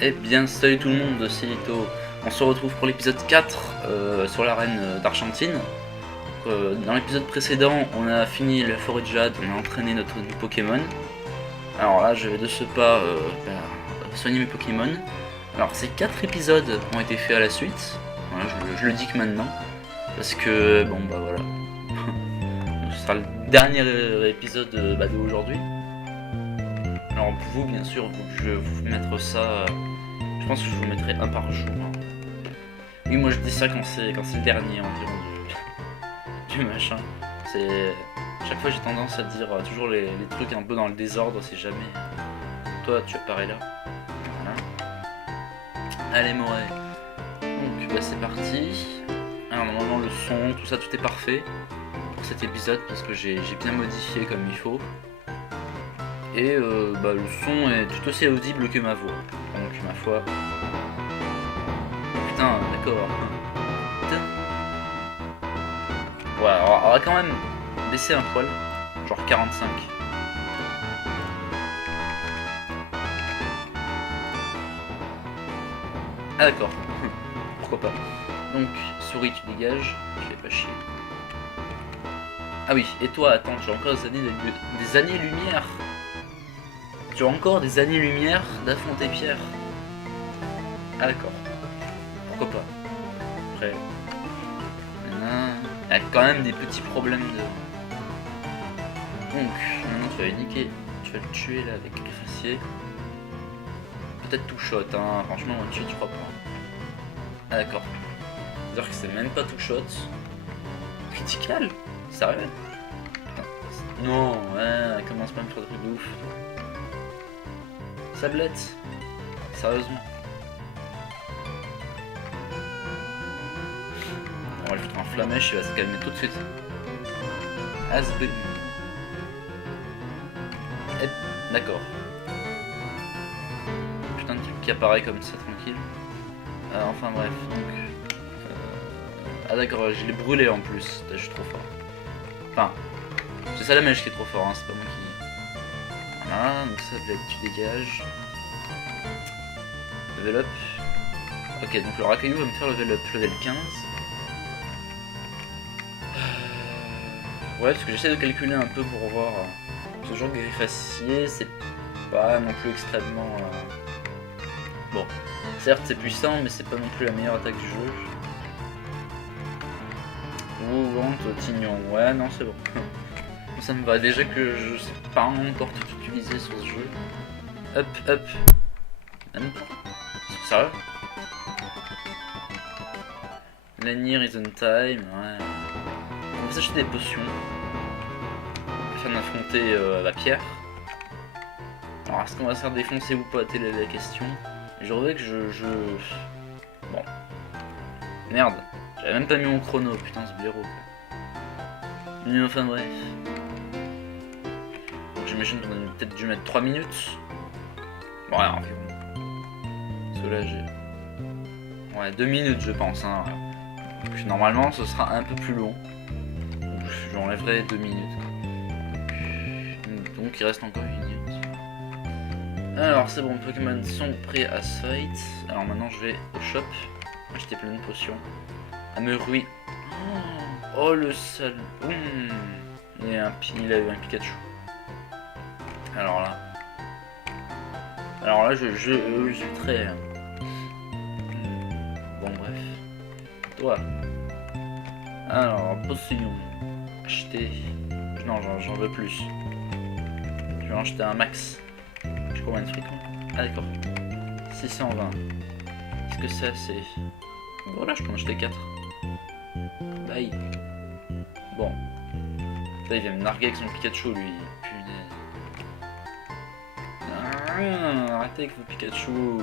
Eh bien, salut tout le monde, c'est Lito. On se retrouve pour l'épisode 4 sur l'arène d'Argentine. Dans l'épisode précédent, on a fini la forêt de Jade, on a entraîné notre Pokémon. Alors là, je vais de ce pas soigner mes Pokémon. Alors, ces 4 épisodes ont été faits à la suite. Voilà, je le dis que maintenant. Parce que, bon, bah voilà. Ce sera le dernier épisode d'aujourd'hui. Alors, pour vous, bien sûr, je vais vous mettre ça. Je pense que je vous mettrai un par jour. Oui, moi je dis ça quand c'est le dernier environ du machin. C'est chaque fois j'ai tendance à dire toujours les trucs un peu dans le désordre, c'est jamais. Toi tu apparais là. Voilà. Allez Moret. Donc bah, c'est parti. Alors normalement le son, tout ça, tout est parfait pour cet épisode parce que j'ai bien modifié comme il faut. Et le son est tout aussi audible que ma voix. Donc ma foi. Putain, d'accord. Putain. Ouais, alors, on va quand même baisser un poil. Genre 45. Ah d'accord. Pourquoi pas. Donc, souris tu dégages. Je vais pas chier. Ah oui, et toi, attends, tu as encore des années-lumière. Tu as encore des années-lumière d'affronter Pierre. Ah d'accord. Pourquoi pas. Après, il y a quand même des petits problèmes de... Donc, maintenant tu vas niquer, tu vas le tuer là avec le fessier. Peut-être tout shot, hein, franchement, on va le tuer, tu crois pas. Ah d'accord. C'est-à-dire que c'est même pas tout shot. Critical. Sérieux? Putain. Non, ouais, commence pas à me faire des trucs de ouf. Sablette. Sérieusement. On va lui foutre un flamèche, il va se calmer tout de suite. Asbin. D'accord. Putain de truc qui apparaît comme ça, tranquille. Enfin bref, donc... Ah d'accord, je l'ai brûlé en plus, je suis trop fort. Enfin, c'est ça la mèche qui est trop fort, hein, c'est pas moi qui... Voilà, donc ça, tu dégages. Level up. Ok, donc le Rakayu va me faire level up, level 15. Ouais, parce que j'essaie de calculer un peu pour voir. Ce genre de griffacier, c'est pas non plus extrêmement. Bon, certes c'est puissant, mais c'est pas non plus la meilleure attaque du jeu. Ouh, Tignon, ouais, non, c'est bon. Ça me va, déjà que je sais pas encore tout utiliser sur ce jeu. Up. Sérieux? Lanier is on time, ouais. On va s'acheter des potions afin d'affronter la pierre. Alors est-ce qu'on va se faire défoncer ou pas, telle est la question. Je voudrais que je... Bon. Merde, j'avais même pas mis mon chrono, putain ce blaireau. Mais enfin bref. Donc j'imagine qu'on a peut-être dû mettre 3 minutes. Bon alors, soulagé. Ouais, 2 minutes je pense, hein. Puis normalement ce sera un peu plus long. J'enlèverai 2 minutes. Donc il reste encore 1 minute. Alors c'est bon, Pokémon sont prêts à se fight. Alors maintenant je vais au shop acheter plein de potions. À me ruiner. Oh le sale. Il a eu un Pikachu. Alors là je très. Bon bref. Toi. Alors potion. Acheter. Non, j'en veux plus. Je vais en acheter un max. J'ai combien de fric? Ah d'accord. 620. Est-ce que c'est assez? Voilà, je peux en acheter 4. Bye. Bon. Là, il vient me narguer avec son Pikachu, lui. Punaise. Arrêtez avec vos Pikachu.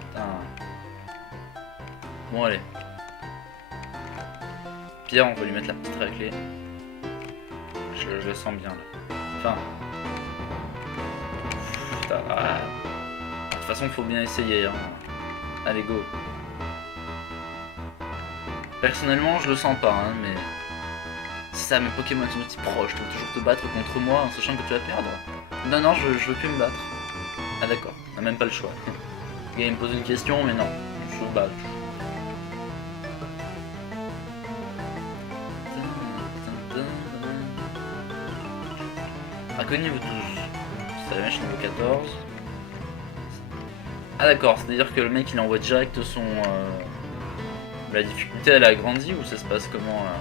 Putain. Bon, allez. Pierre, on va lui mettre la petite raclée. Je le sens bien là. Enfin. Putain. Ah. De toute façon, faut bien essayer. Hein. Allez, go. Personnellement, je le sens pas, hein, mais. C'est ça, mes Pokémon sont aussi proches. Tu veux toujours te battre contre moi en sachant que tu vas perdre. Non, je veux plus me battre. Ah, d'accord. On n'a même pas le choix. gars il me pose une question, mais non, je se bat. Inconnu niveau 12. Salamèche niveau 14. Ah d'accord, c'est-à-dire que le mec il envoie direct son... La difficulté elle a grandi ou ça se passe comment là?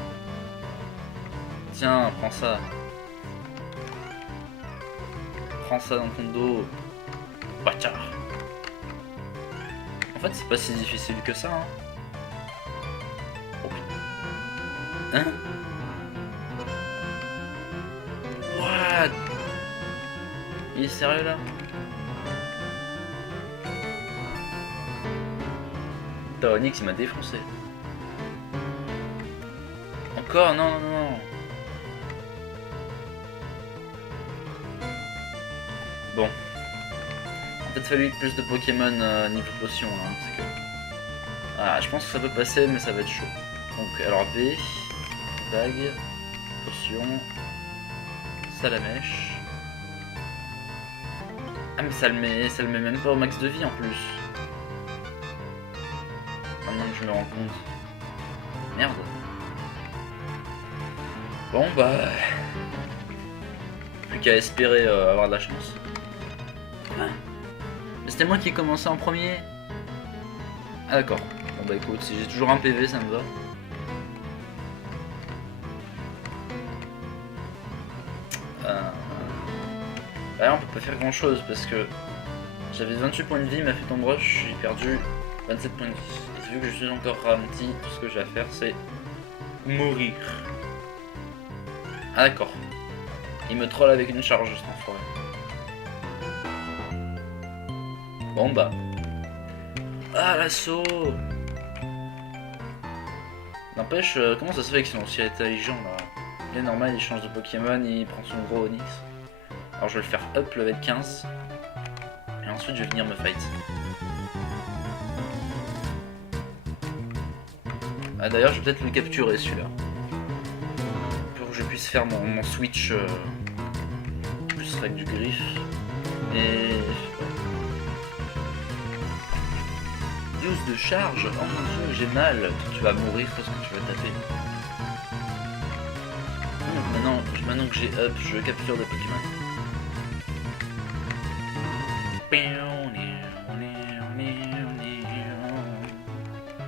Tiens, prends ça. Prends ça dans ton dos. Bâtard. En fait c'est pas si difficile que ça hein. Oh putain. Hein? What? Il est sérieux là? Putain, Onyx il m'a défoncé. Encore? Non, non, non. Bon. Il a peut-être fallu plus de Pokémon niveau potion. Hein, parce que... Ah, je pense que ça peut passer, mais ça va être chaud. Donc, alors B, bague, potion, salamèche. Ah, mais ça le met même pas au max de vie en plus. Maintenant que je me rends compte. Merde. Bon bah... Plus qu'à espérer avoir de la chance. Ouais. Mais c'était moi qui ai commencé en premier. Ah d'accord. Bon bah écoute, si j'ai toujours un PV ça me va. Là on peut pas faire grand chose parce que j'avais 28 points de vie, m'a fait tombe rush, j'ai perdu 27 points de vie. Et vu que je suis encore ralenti, tout ce que j'ai à faire c'est mourir. Ah d'accord. Il me troll avec une charge cet enfoiré. Bon bah. Ah l'assaut. N'empêche, comment ça se fait qu'ils sont aussi intelligents là? Il est normal, il change de Pokémon, il prend son gros Onyx. Alors je vais le faire up level 15. Et ensuite je vais venir me fight. Ah d'ailleurs je vais peut-être le capturer celui-là. Pour que je puisse faire mon switch plus avec du griffe. Et... Use de charge. Oh mon dieu, j'ai mal. Tu vas mourir parce que tu vas taper. Maintenant que j'ai up, je capture des Pokémon.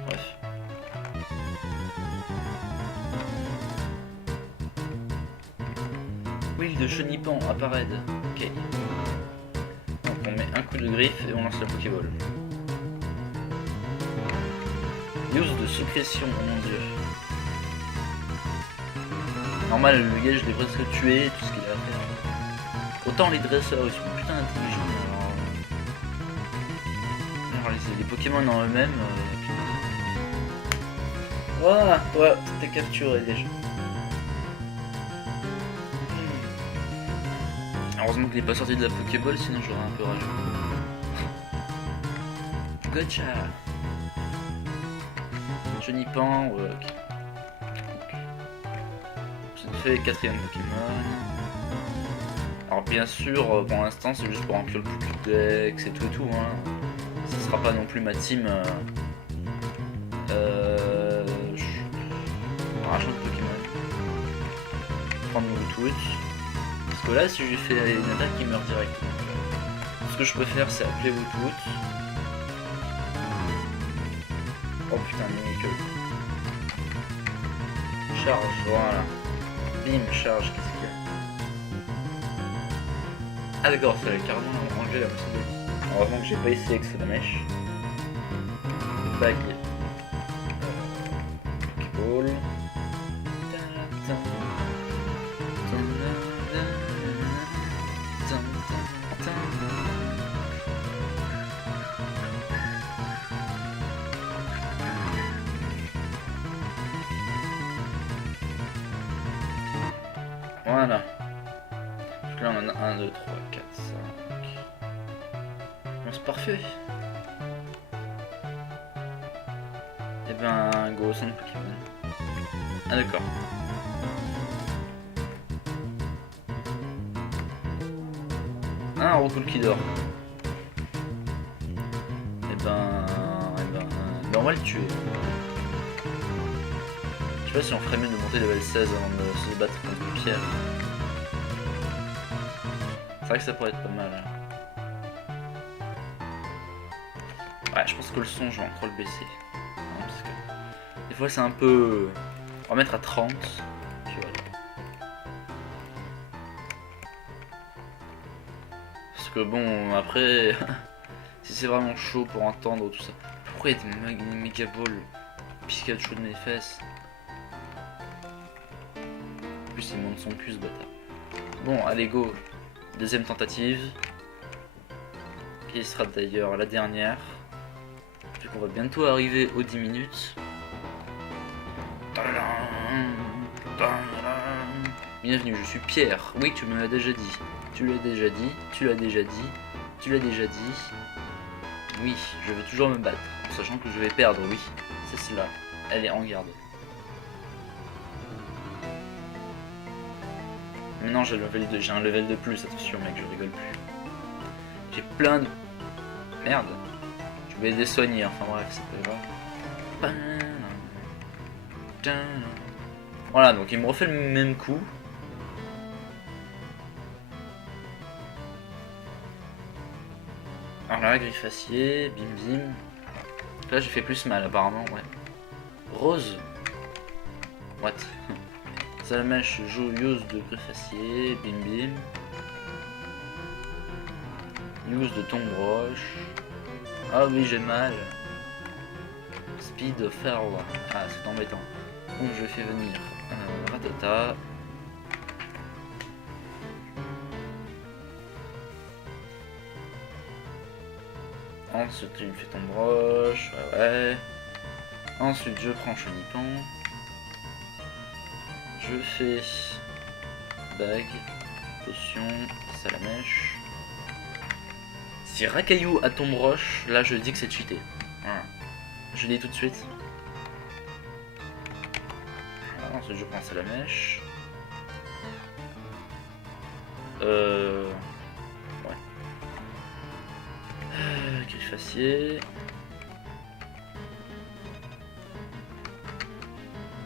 Bref. Wheel de Chenipan apparaît. Ok. Donc on met un coup de griffe et on lance la Pokéball. Use de sécrétion, oh mon dieu. Normal, le gars je l'ai presque tué, tout ce qu'il a à faire. Autant les dresseurs ils sont putain intelligents. Alors les Pokémon en eux-mêmes. Ouah, ouais, t'es capturé déjà. Heureusement qu'il n'est pas sorti de la Pokéball, sinon j'aurais un peu ragé. Gotcha. Chenipan, ouais, ok. J'ai fait 4ème Pokémon. Alors bien sûr, pour l'instant c'est juste pour remplir le Pokédex et tout hein. Ce sera pas non plus ma team. Rachat de Pokémon. Prendre mon Twitch. Parce que là si je lui fais une attaque il meurt direct. Ce que je peux faire c'est appeler Wootwoot. Oh putain nickel. Charge, voilà. Bim, charge, qu'est-ce qu'il y a? Ah d'accord, ça va carrément enlever la moitié de vie. Heureusement que j'ai pas essayé avec Salamèche. Bague. Pokéball. Voilà. Donc là on en a 1, 2, 3, 4, 5. Bon, c'est parfait. Et ben go au centre Pokémon. Ah d'accord. Ah un Rocool qui dort. Et ben on va le tuer. Je sais pas si on ferait mieux de monter level 16 avant de se battre contre Pierre. C'est vrai que ça pourrait être pas mal. Ouais, je pense que le son, je vais encore le baisser. Non, parce que des fois, c'est un peu... On va mettre à 30. Puis voilà. Parce que bon, après... si c'est vraiment chaud pour entendre tout ça... Pourquoi il y a des méga balls Pikachu de mes fesses? En plus, il monte son cul, ce bâtard. Bon, allez, go. Deuxième tentative. Qui sera d'ailleurs la dernière. Vu qu'on va bientôt arriver aux 10 minutes. Bienvenue, je suis Pierre. Oui, tu me l'as déjà dit. Tu l'as déjà dit. Tu l'as déjà dit. Tu l'as déjà dit. Oui, je veux toujours me battre. En sachant que je vais perdre, oui. C'est cela. Elle est en garde. Maintenant j'ai un level de plus, attention mec, je rigole plus. J'ai plein de... Merde. Je vais les soigner, enfin bref, c'est pas grave. Voilà, donc il me refait le même coup. Alors là, griffacier, bim bim. Là j'ai fait plus mal apparemment, ouais. Rose. What? Salamèche use de griffacier, bim bim. Use de tombe roche. Ah oui, j'ai mal. Speed Ferl. Ah, c'est embêtant. Donc je fais venir Ratata. Ensuite, il me fait tombe roche. Ouais. Ensuite, je prends Chenipan. Je fais bague, potion, salamèche. Si Rakaillou a tombe roche, là je dis que c'est cheaté. Voilà. Je le dis tout de suite. Voilà, ensuite je prends salamèche. Ouais. Griffacier.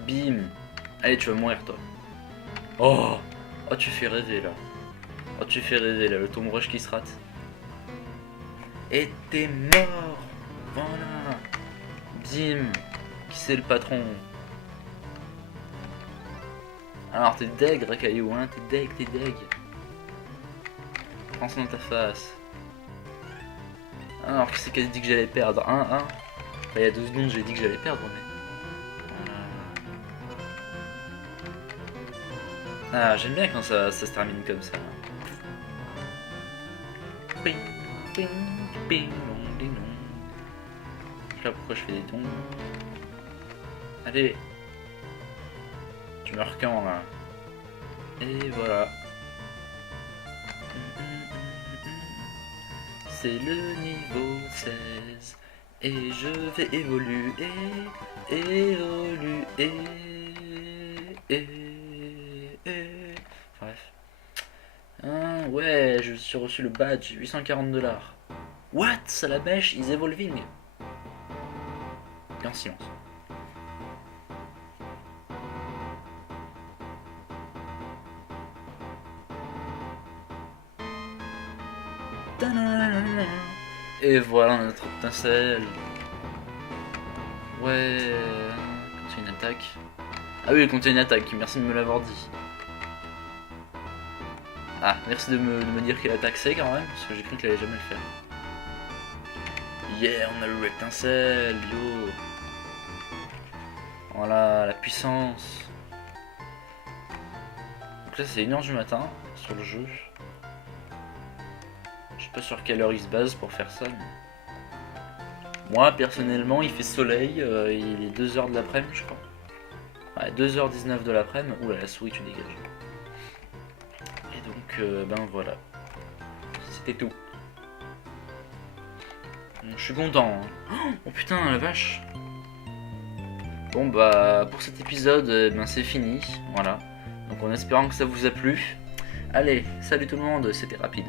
Bim. Allez, tu vas mourir, toi. Oh, oh, tu fais rêver, là. Oh, tu fais rêver, là. Le tombe roche qui se rate. Et t'es mort. Voilà. Bim. Qui c'est le patron? Alors, t'es deg, Rakaillou, hein. T'es deg. Prends ça dans ta face. Alors, qui c'est qui a dit que j'allais perdre? 1-1. Enfin, il y a 2 secondes, j'ai dit que j'allais perdre, mais... Ah, j'aime bien quand ça se termine comme ça. Ping, ping, ping, ding, dong. Je sais pas pourquoi je fais des tons. Allez. Tu meurs quand là? Et voilà. C'est le niveau 16. Et je vais évoluer. Bref. Ah, ouais, je suis reçu le badge, 840 $. What? Salamèche is evolving. Et en silence. Et voilà notre étincelle. Ouais, contient une attaque. Ah oui, il contient une attaque, merci de me l'avoir dit. Ah, merci de me dire quelle attaque c'est quand même, parce que j'ai cru qu'elle allait jamais le faire. Yeah, on a le étincelle, yo. Voilà, la puissance. Donc là c'est 1h du matin sur le jeu. Je sais pas sur quelle heure il se base pour faire ça. Mais... Moi personnellement il fait soleil, il est 2h de l'après-midi je crois. Ouais, 2h19 de l'après-midi. Oula, la souris tu dégages. Et donc ben voilà. C'était tout. Donc, je suis content. Hein. Oh putain la vache. Bon bah pour cet épisode ben c'est fini. Voilà. Donc en espérant que ça vous a plu. Allez, salut tout le monde, c'était rapide.